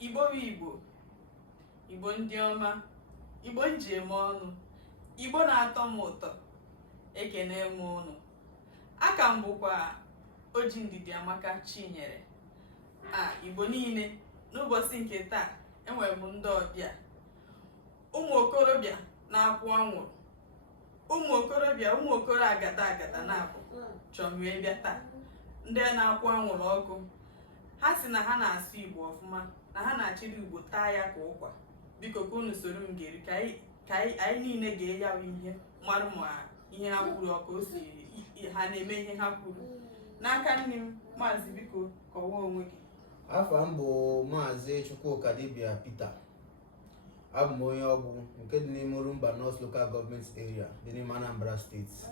Igbo Igbo, Igbo ndị ọma, Igbo njem ọnụ, Igbo na-atọ m ụtọ, ekene m ụnụ. Aka m bụkwa Oji Ndidi Amaka Chinyere. Igbo niile, n'ụbọchị nke taa enwere m ndị ọbịa, ụmụ okorobịa na-akwụ anwụrụ, ụmụ okoro agada na-abụ chọrọ wee bịa taa. Ndị na-akwụ anwụrụ ọkụ, ha si na ha na-asụ Igbo ọfụma, na ha na-achịrị Igbo taa ya ka ụkwa. Biko ka unu soro m geri ka anyị niile ga-eyawa ihe mara ma ihe ha kwuru ọka o si ha na-eme ihe ha kwuru. N'aka nne m, maazị, biko kọwaa onwe gị. Afa m bụ Maazị Chukwuka Dibia Peter. Abụ m onye ọgwụ nke dị n'ime Orumba North Local Government Area dị n'ime Anambra Steeti.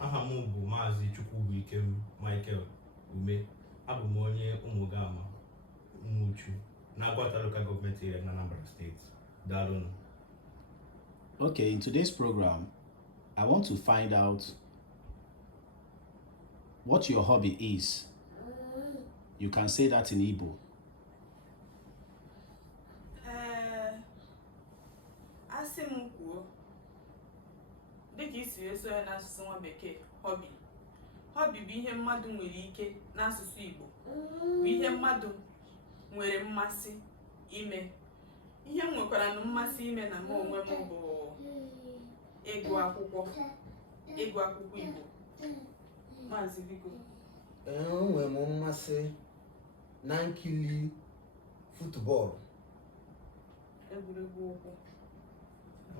Aha m bụ Maazị Chukwubuike Michael Ume. Abụ m onye Ụmụgama Umuchu na Agwata Local Government Area in Anambra State. Daalụnụ. Okay, in today's program, I want to find out what your hobby is. You can say that in Igbo. Asị m kwuo, dịka isi eso ya n'asụsụ nwa bekee, hobby bụ ihe mmadụ nwere ike n'asụsụ Igbo, bụ ihe mmadụ nwere mmasị ime. Ihe m nwekwara na mmasị ime na m onwe m bụ ịgụ akwụkwọ Igbo. Maazị, biko. Enwere m mmasị na nkiri futbọọlụ, egwuregwu ụkwụ.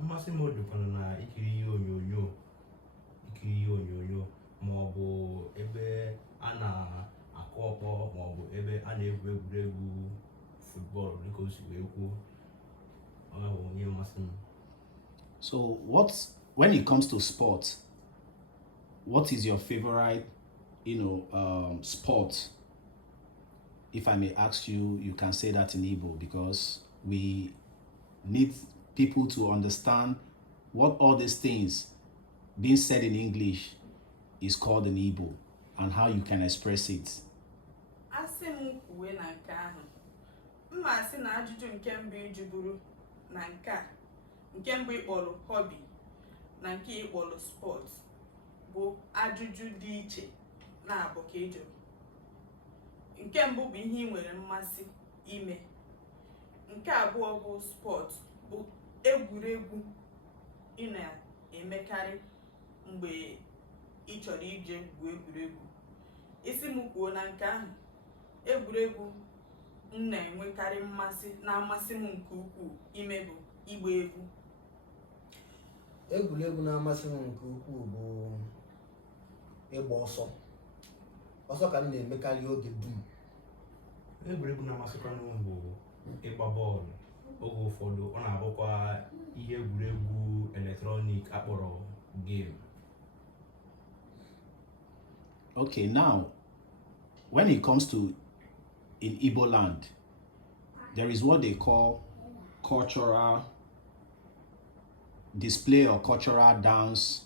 Mmasị m dịkwana na ikiri ihe onyonyo ma ọ bụ ebe a na-akụ ọkpọ ma ọ bụ ebe a na-egwu egwuregwu futbọọlụ dịka o si wee kwuo. Ọ bụ onye mmasị m. So when it comes to sport, what is your favorite, sport? If I may ask you, you can say that in Igbo because we need people to understand what all these things being said in English is called in Igbo and how you can express it. Asị m kwuwe na nke ahụ, mma asị na ajụjụ nke mbụ ijuburu na nke mbụ ịkpọrọ hobby na nke ịkpọrọ sport bụ ajụjụ dị iche na-abụ ka ịjụrụ. Nke mbụ bụ ihe ị nwere mmasị ime. Nke abụọ bụ sport, bụ egwuregwu ị na-emekarị mgbe ị chọrọ ije gwuo egwuregwu. Isi m kwuo na nke ahụ, egwuregwu m na-enwekarị na-amasị m nke ukwuu ime bụ ịgba egwu. Egwuregwu na-amasị m nke ukwuu bụ ịgba ọsọ ka m na-emekarị oge dum. Egwuregwu na-amasịkwa m bụ ịgba bọọlụ. Oge ụfọdụ ọ na-abụkwa ihe egwuregwu eletrọnik akpọrọ game. Okay, now when it comes to in Igbo land, there is what they call cultural display or cultural dance,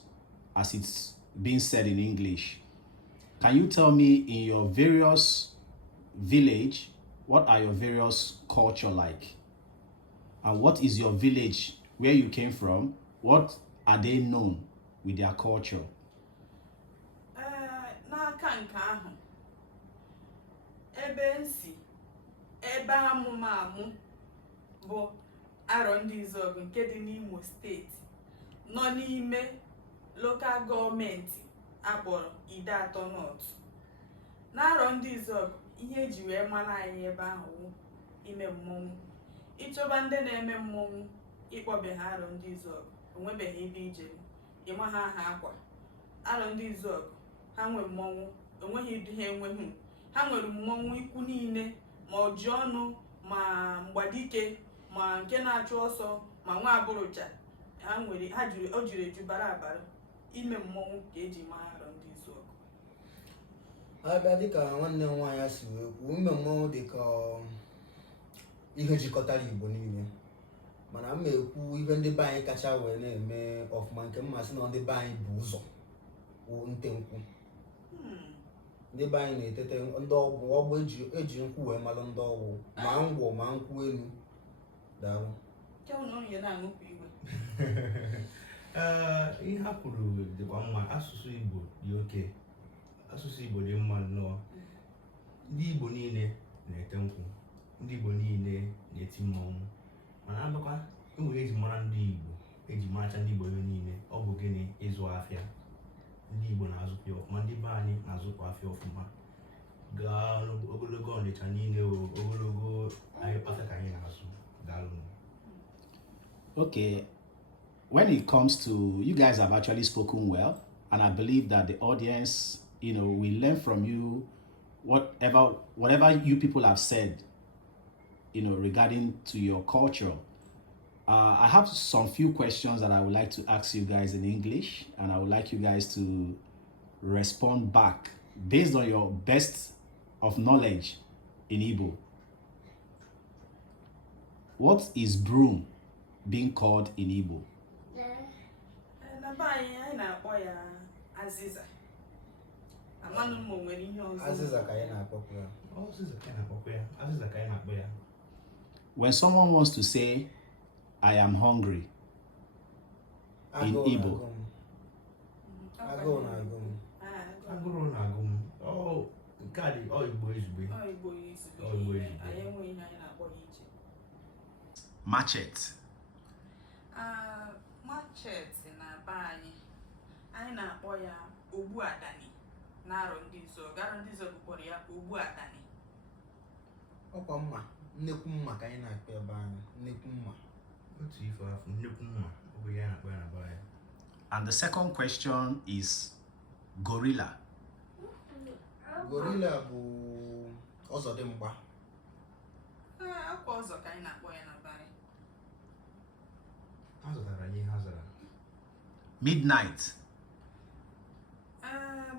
as it's being said in English. Can you tell me in your various village, what are your various culture like? And what is your village where you came from? What are they known with their culture? N'aka nke ahụ, ebe nsi, ebe amụmamụ bụ Arọ Ndị Izọgụ nke dị n'Imo steeti, nọ n'ime lokal gọọmenti akpọrọ Ide-Atọ North. N'Arọ Ndị Izọgụ, ihe eji wee mara anyị ebe ahụ ime mmọnwụ. Ịchọba ndị na-eme mmọnwụ, ịkpọbe ha Arọ Ndị Izọgụ, onwebeghị ebe ije, ịma ha aha akwa. Arọ Ndị Izọgụ, ha nwere mmọnwụ, enweghị idu ha enweghị. Ha nwere mmọnwụ ikwu niile, ma ọjị ọnụ, ma mgbadike, ma nke na-achụ ọsọ, ma nwa abụrụcha. O jiri eju bara ime mmọnwụ ka eji maa Arọ Ndị Izọgụ. Abịa dịka nwanne m nwaanyị si wee kwuo, ime mmọnwụ dịka ihe jikọtara Igbo niile, mana m ekwu ibe ndị be anyị kacha wee na-eme ọfụma nke mmasị na ndị be anyị bụ ụzọ ntenkwụ. ndị be anyị na-etete ndị ọgbụ eji nkwụ wee malụ ndị ọgbụ ma ngwọ ma nkwụ elu daalụ. Ihe ha kwuru dịkwa mma. Asụsụ Igbo dị oke. Asụsụ Igbo dị mma nnọọ. Ndị Igbo niile na-ete nkwụ, ndị Igbo niile na-eti mmọnwụ, mana abụkwa enwere eji mara ndị Igbo, eji maracha ndị Igbo ebe niile. Ọ bụ gịnị? Ịzụ afịa. Ndị Igbo na-azụkwa ya ọfụma, ndị be anyị na-azụkwa afịa ọfụma. Gaa ogologo Ọnịcha niile, ogologo afịa ka anyị na-azụ. Daalụ. Okay, when it comes to, you guys have actually spoken well, and I believe that the audience, will learn from you whatever you people have said, regarding to your culture. I have some few questions that I would like to ask you guys in English, and I would like you guys to respond back based on your best of knowledge in Igbo. What is broom being called in Igbo? Azịza ka anyị na-akpọkwa ya. When someone wants to say, I am hungry, in Igbo. Agụụ na-agụ m. Agụrụ na-agụ m. Nke a dị Igbo ezugbe. Machete. Machete na be anyị na-akpọ ya ogbu adani. N'arọ ndị Izo bụkwara ya ogbu adani. Ọkwa mma, nnekwu mma ka anyị na-akpọ ebe anyị, nnekwu mma. Otu ife afọ, nnekwu mma, ọ bụ ya na-akpọ ya na be anyị. And the second question is gorilla. Gorilla bụ ọzọdịmgba. Akwa ọzọ ka anyị na-akpọ ya na be anyị. Ha zụtara ihe ha zara. Midnight.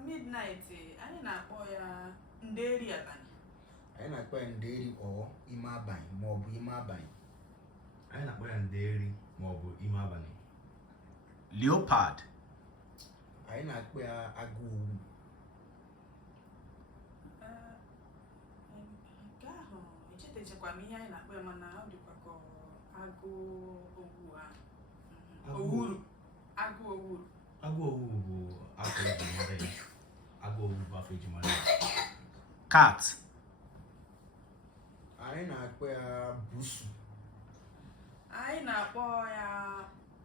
Midnight, anyị na-akpọ ya nderi abalị. Anyị na-akpọ ya nderi ime abalị ma ọ bụ ime abalị. Anyị na-akpọ ya nderi ma ọ bụ ime abalị. Leopard. Anyị na-akpọ ya agụụ. Nke ahụ echetechekwa m ihe anyị na-akpọ ya, mana ọ dịkwa ka agụ owu ahụ. Owuru. Agụ owuru. Agụ owu bụ afọ ejimara ya. Agụ owu bụ afọ ejimara ya. Cat. Anyị na-akpọ ya busu. Anyị na-akpọ ya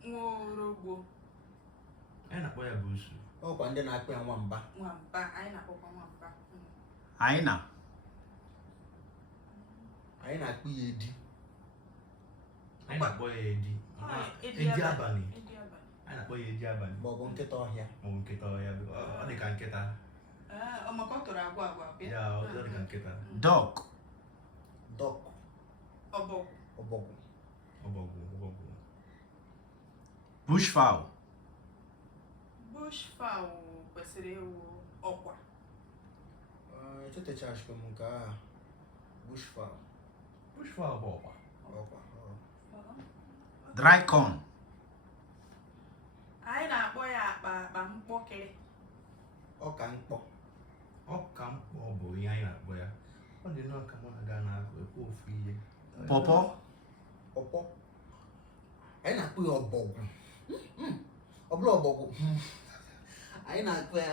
nwaorogbo. Anyị na-akpọ ya busu. Ọkwa ndị na-akpọ ya nwamba. Nwamba, anyị na-akpọkwa nwamba. Hyena. Anyị na-akpọ ya edi. Anyị na-akpọ ya edi. Edi abalị. Anyị na-akpọ ya edi abalị. Ma ọ bụ nkịta ọhịa. Ma ọ bụ nkịta ọhịa. Ọ dị ka nkịta. Maka ọ tụrụ agwa bịa. Ya, ọ dị ka nkịta. Dog. Ọbọgwụ. Bushfowl. Bushfowl kwesịrị ịwụ ọkwa. Echetechashikwa m nke a. Bushfowl bụ ọkwa. Dry corn. Anyị na-akpọ ya akpa mkpọkịrị. Ọka mkpọ bụ ihe anyị na-akpọ ya. Ọ dị nnọọ ka mụ na-aga na-ekwu ofu ihe. Pọpọ. Anyị na-akpọ ya ọbọgwụ. Ọ bụla ọbọgwụ. Anyị na-akpọ ya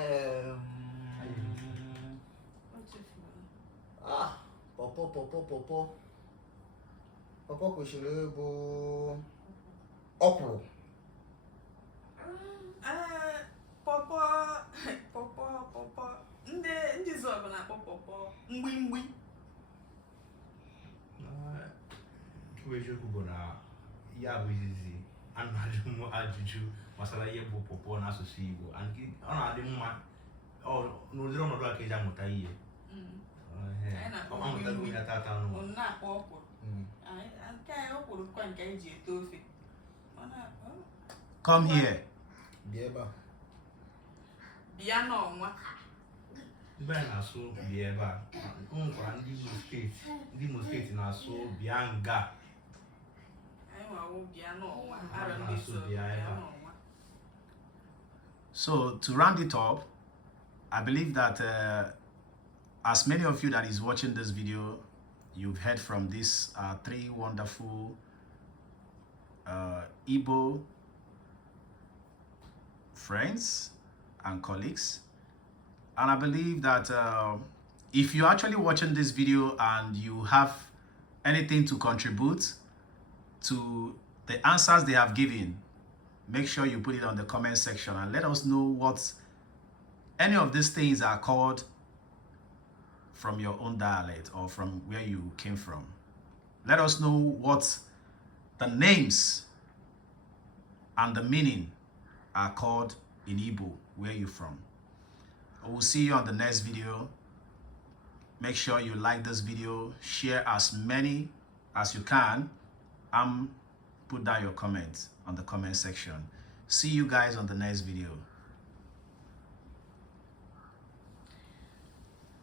pọpọ kwesịrị ịbụ ọkwụrụ. Pọpọ ndị Zọgụ na-akpọ pọpọ mgbimgbi. Nke bụ eziokwu bụ na ya bụ izizi a na-ajụ m ajụjụ gbasara ihe bụ pọpọ n'asụsụ Igbo. Ọ na-adị mma n'ụdịrị ọnọdụ a ka eji amụta ihe. Amụtago ya tata n'ụwa. Na-akpọ ọkwụrụ. Nke a ọkwụrụ kwa nke anyị ji ete ofe. Come here. Bịa ebe a. Bịa n'ọnwa. Ndị anyị na-asụ bịa ebe a. O nwekwara ndị Imo steeti na-asụ bịa nga. Anyị nwawo bịa n'ọnwa. Ara ndị so bịa n'ọnwa. So to round it up, I believe that as many of you that is watching this video, you've heard from these three wonderful Igbo friends and colleagues, and I believe that if you're actually watching this video and you have anything to contribute to the answers they have given, make sure you put it on the comment section and let us know what any of these things are called from your own dialect or from where you came from. Let us know what the names and the meaning are called in Igbo, where you're from. I will see you on the next video. Make sure you like this video, share as many as you can, and put down your comments on the comment section. See you guys on the next video.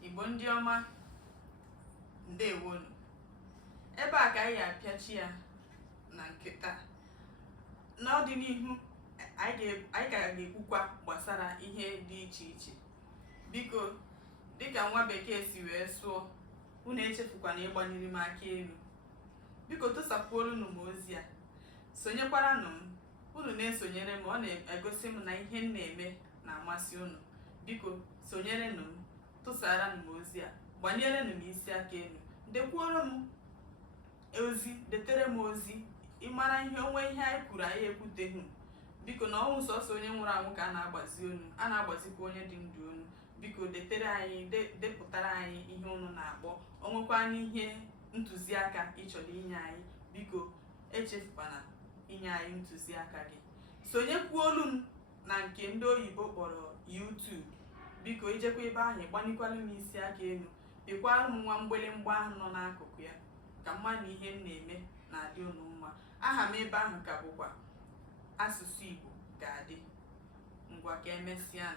Igbo ndị ọma, ndewonu. Ebe a ka anyị apịachi ya na nke taa. N'ọdịnihu anyị ga-ekwukwa gbasara ihe dị iche iche. Biko, dịka nwa bekee si wee sụọ, unu echefukwana ịgbanyere m aka elu. Biko tụsapụolunu m ozi a, sonyekwaranụ m. Unu na-esonyere m, ọ na-egosi m na ihe m na-eme na-amasị unu. Biko sonyerenụ m, tụsaranụ m ozi a, gbanyerenụ m isi aka elu, dekwuoro m ozi, detere m ozi, ịmara ihe onwe ihe anyị kwuru anyị ekwuteghị. Biko na ọnwụ sọsọ onye nwụrụ anwụ ka a na-agbazi onu, a na-agbazikwa onye dị ndụ onu. Biko detere anyị, depụtara anyị ihe unu na-akpọ, onwekwana ihe ntụziaka ịchọrọ inye anyị. Biko echefukwana inye anyị ntụziaka gị. Sonyekwuolu m na nke ndị oyibo kpọrọ YouTube. Biko ijekwa ebe ahụ, gbanikwala m isi aka elu, pịkwara m nwa mgbịrịmgba ahụ nọ n'akụkụ ya ka mma na ihe m na-eme na-adị unu mma. Aha m ebe ahụ ka bụkwa Asụsụ Igbo ga-adị. Ngwa ka emesịa.